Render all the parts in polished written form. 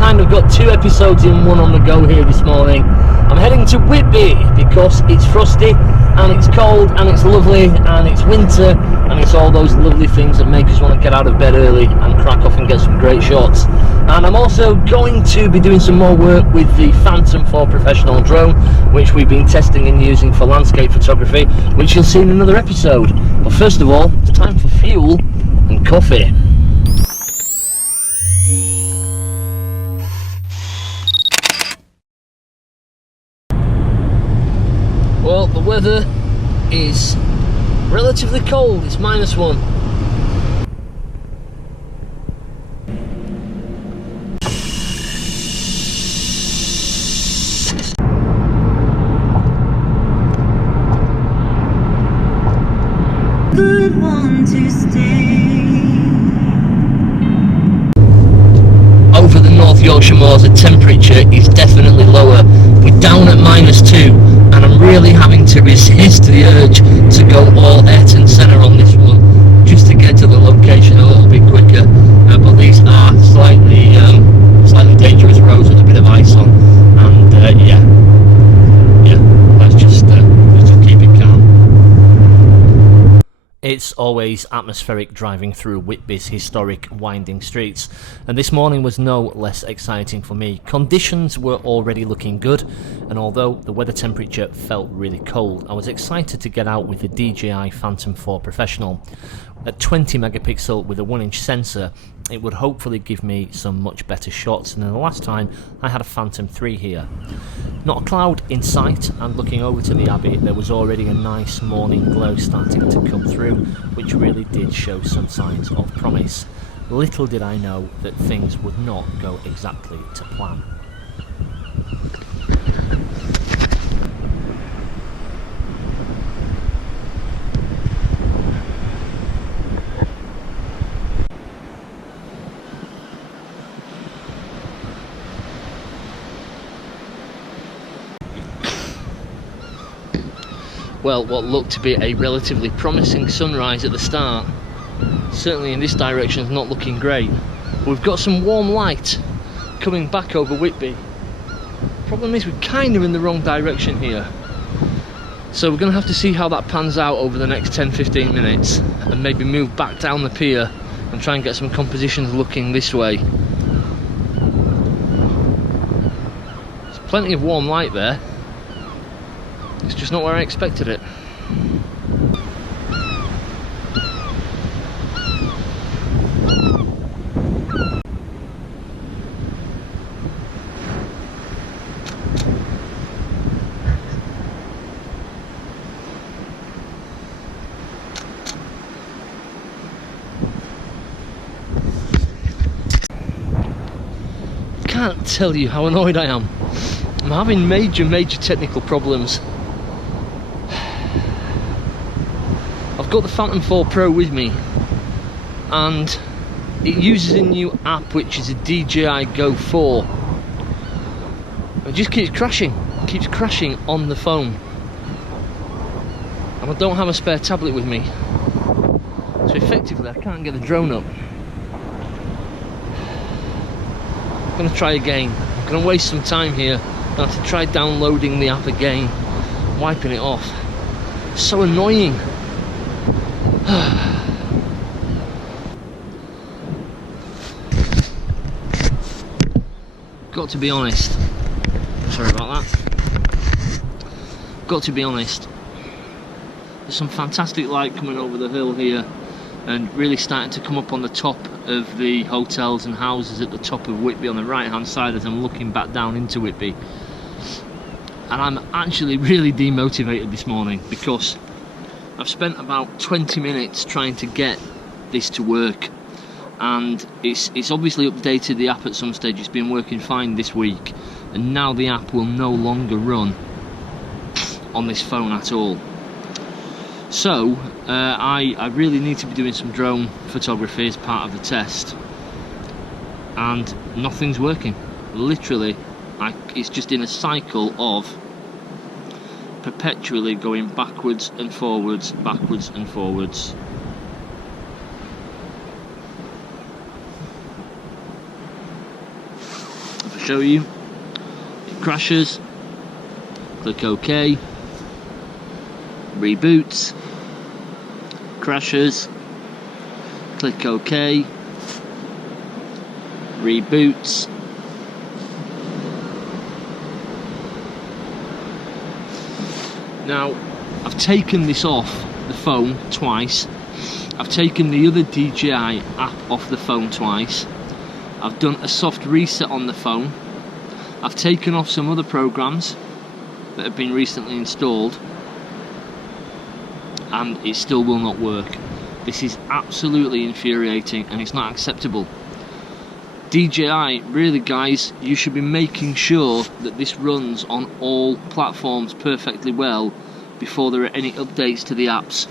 kind of got 2 episodes in one on the go here this morning. I'm heading to Whitby because it's frosty and it's cold and it's lovely and it's winter and it's all those lovely things that make us want to get out of bed early and crack off and get some great shots. And I'm also going to be doing some more work with the Phantom 4 professional drone, which we've been testing and using for landscape photography, which you'll see in another episode. But first of all, it's time for fuel and coffee. Well, the weather is relatively cold, it's -1. Good one to stay. Over the North Yorkshire moors, the temperature is definitely lower. We're down at -2, and I'm really having to resist the urge to go all Ayrton Centre on this one, just to get to the location a little bit quicker. But these are slightly dangerous roads with a bit of ice on, and yeah, let's just keep it calm. It's always atmospheric driving through Whitby's historic winding streets, and this morning was no less exciting for me. Conditions were already looking good, and although the weather temperature felt really cold, I was excited to get out with the DJI Phantom 4 Professional. At 20 megapixel with a 1-inch sensor, it would hopefully give me some much better shots than the last time I had a Phantom 3 here. Not a cloud in sight, and looking over to the Abbey there was already a nice morning glow starting to come through, which really did show some signs of promise. Little did I know that things would not go exactly to plan. Well, what looked to be a relatively promising sunrise at the start, certainly in this direction, is not looking great. We've got some warm light coming back over Whitby. Problem is, we're kind of in the wrong direction here. So we're going to have to see how that pans out over the next 10-15 minutes, and maybe move back down the pier and try and get some compositions looking this way. There's plenty of warm light there. It's just not where I expected it. Can't tell you how annoyed I am. I'm having major technical problems. I've got the Phantom 4 Pro with me, and it uses a new app which is a DJI Go 4. It just keeps crashing on the phone, and I don't have a spare tablet with me, so effectively I can't get the drone up. I'm going to try again. I'm going to waste some time here. I'm going to have to try downloading the app again, wiping it off. It's so annoying. Got to be honest, sorry about that, got to be honest, there's some fantastic light coming over the hill here and really starting to come up on the top of the hotels and houses at the top of Whitby on the right hand side as I'm looking back down into Whitby. And I'm actually really demotivated this morning because I've spent about 20 minutes trying to get this to work, and it's obviously updated the app at some stage. It's been working fine this week, and now the app will no longer run on this phone at all. So I really need to be doing some drone photography as part of the test, and nothing's working. Literally, it's just in a cycle of perpetually going backwards and forwards, backwards and forwards. show you. It crashes, click OK, reboots, crashes, click OK, reboots. Now, I've taken this off the phone twice. I've taken the other DJI app off the phone twice. I've done a soft reset on the phone. I've taken off some other programs that have been recently installed, and it still will not work. This is absolutely infuriating and it's not acceptable. DJI, really guys, you should be making sure that this runs on all platforms perfectly well before there are any updates to the apps.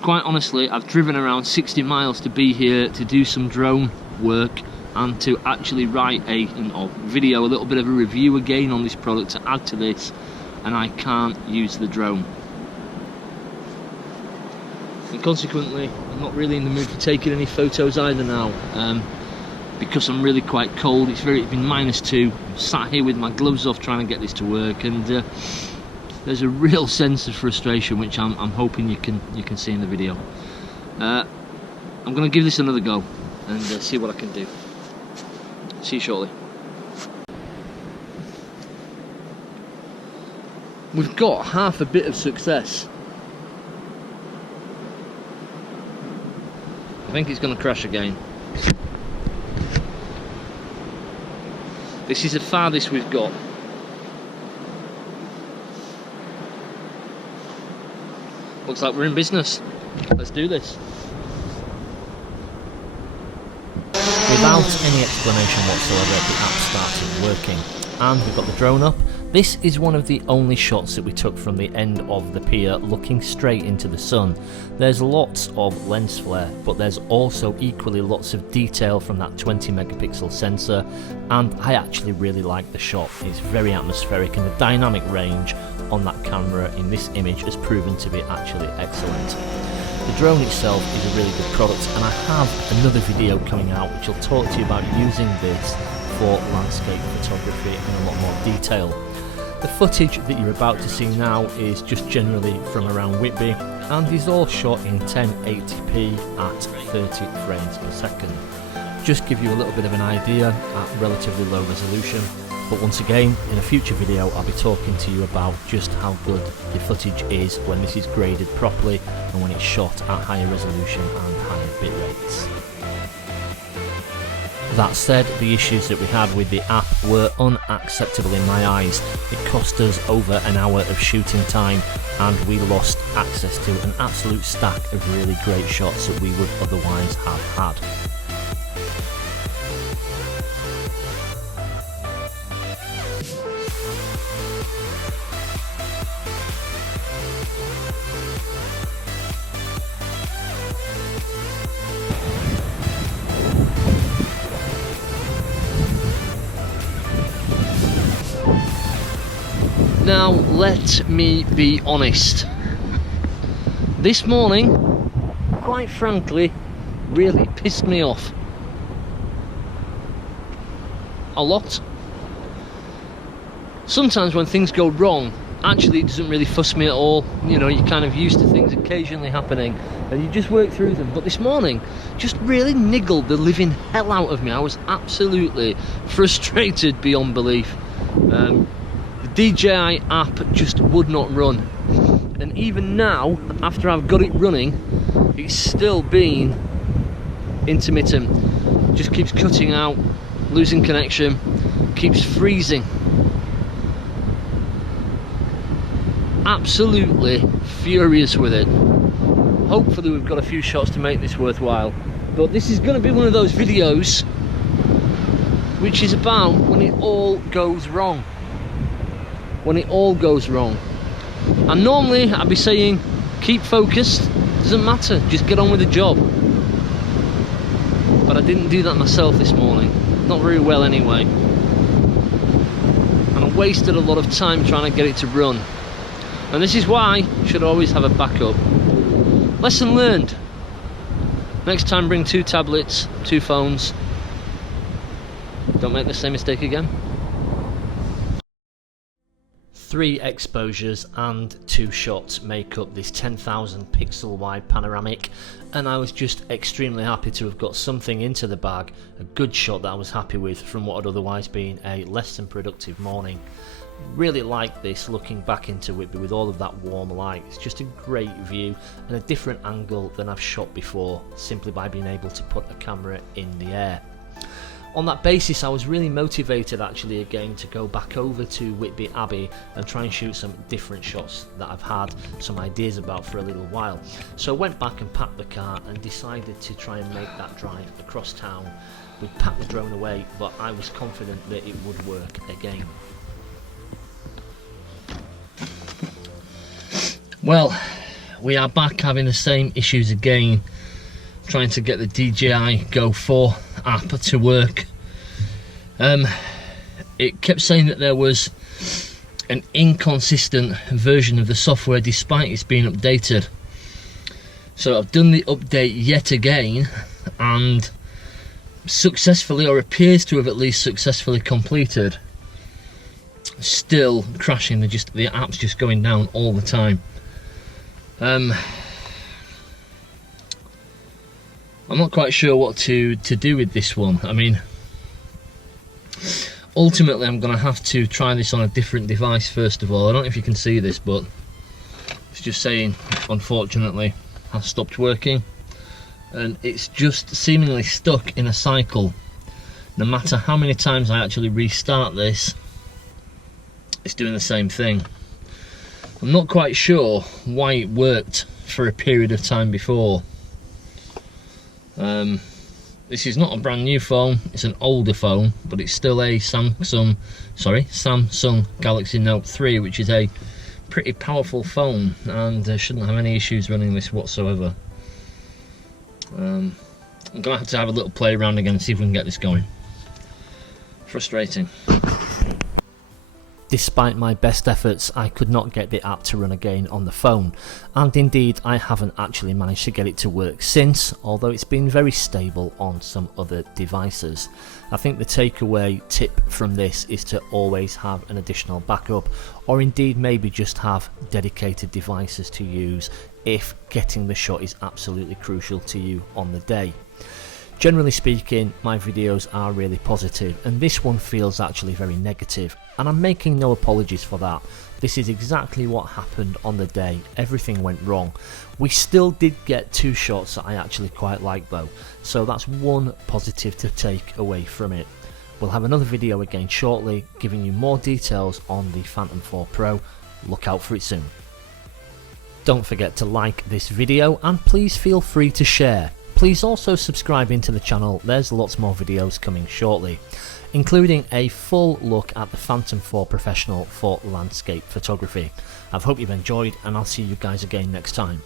Quite honestly, I've driven around 60 miles to be here to do some drone work and to actually write a video, a little bit of a review again on this product to add to this, and I can't use the drone. And consequently, I'm not really in the mood for taking any photos either now, because I'm really quite cold. It's been -2. I'm sat here with my gloves off trying to get this to work, and there's a real sense of frustration which I'm hoping you can see in the video. I'm going to give this another go and see what I can do. See you shortly. We've got half a bit of success. I think it's going to crash again. This is the farthest we've got. Looks like we're in business. Let's do this. Without any explanation whatsoever, the app started working, and we've got the drone up. This is one of the only shots that we took from the end of the pier looking straight into the sun. There's lots of lens flare, but there's also equally lots of detail from that 20 megapixel sensor, and I actually really like the shot. It's very atmospheric, and the dynamic range on that camera in this image has proven to be actually excellent. The drone itself is a really good product, and I have another video coming out which will talk to you about using this for landscape photography in a lot more detail. The footage that you're about to see now is just generally from around Whitby, and is all shot in 1080p at 30 frames per second. Just give you a little bit of an idea at relatively low resolution, but once again in a future video I'll be talking to you about just how good the footage is when this is graded properly and when it's shot at higher resolution and higher bit rates. That said, the issues that we had with the app were unacceptable in my eyes. It cost us over an hour of shooting time, and we lost access to an absolute stack of really great shots that we would otherwise have had. Now, let me be honest. This morning, quite frankly, really pissed me off. A lot. Sometimes when things go wrong, actually it doesn't really fuss me at all. You know, you're kind of used to things occasionally happening and you just work through them. But this morning, just really niggled the living hell out of me. I was absolutely frustrated beyond belief. The DJI app just would not run, and even now, after I've got it running, it's still being intermittent. Just keeps cutting out, losing connection, keeps freezing. Absolutely furious with it. Hopefully we've got a few shots to make this worthwhile, but this is going to be one of those videos which is about when it all goes wrong. When it all goes wrong. And normally I'd be saying keep focused, doesn't matter, just get on with the job. But I didn't do that myself this morning, not very well anyway, and I wasted a lot of time trying to get it to run. And this is why you should always have a backup. Lesson learned. Next time bring 2 tablets, 2 phones, Don't make the same mistake again. 3 exposures and 2 shots make up this 10,000 pixel wide panoramic, and I was just extremely happy to have got something into the bag, a good shot that I was happy with from what had otherwise been a less than productive morning. Really like this looking back into Whitby with all of that warm light. It's just a great view and a different angle than I've shot before, simply by being able to put a camera in the air. On that basis, I was really motivated actually again to go back over to Whitby Abbey and try and shoot some different shots that I've had some ideas about for a little while. So I went back and packed the car and decided to try and make that drive across town. We packed the drone away, but I was confident that it would work again. Well, we are back having the same issues again, trying to get the DJI Go 4 app to work. It kept saying that there was an inconsistent version of the software despite it's being updated. So I've done the update yet again, and successfully, or appears to have at least successfully completed. Still crashing, the app's just going down all the time. I'm not quite sure what to do with this one. I mean, ultimately I'm going to have to try this on a different device first of all. I don't know if you can see this, but it's just saying, unfortunately, has stopped working. And it's just seemingly stuck in a cycle. No matter how many times I actually restart this, it's doing the same thing. I'm not quite sure why it worked for a period of time before. This is not a brand new phone, it's an older phone, but it's still a Samsung Galaxy Note 3, which is a pretty powerful phone, and shouldn't have any issues running this whatsoever. I'm gonna have to have a little play around again and see if we can get this going. Frustrating. Despite my best efforts, I could not get the app to run again on the phone, and indeed I haven't actually managed to get it to work since, although it's been very stable on some other devices. I think the takeaway tip from this is to always have an additional backup, or indeed maybe just have dedicated devices to use if getting the shot is absolutely crucial to you on the day. Generally speaking, my videos are really positive, and this one feels actually very negative, and I'm making no apologies for that. This is exactly what happened on the day. Everything went wrong. We still did get 2 shots that I actually quite like though, so that's one positive to take away from it. We'll have another video again shortly, giving you more details on the Phantom 4 Pro. Look out for it soon. Don't forget to like this video, and please feel free to share. Please also subscribe into the channel, there's lots more videos coming shortly, including a full look at the Phantom 4 Professional for landscape photography. I hope you've enjoyed, and I'll see you guys again next time.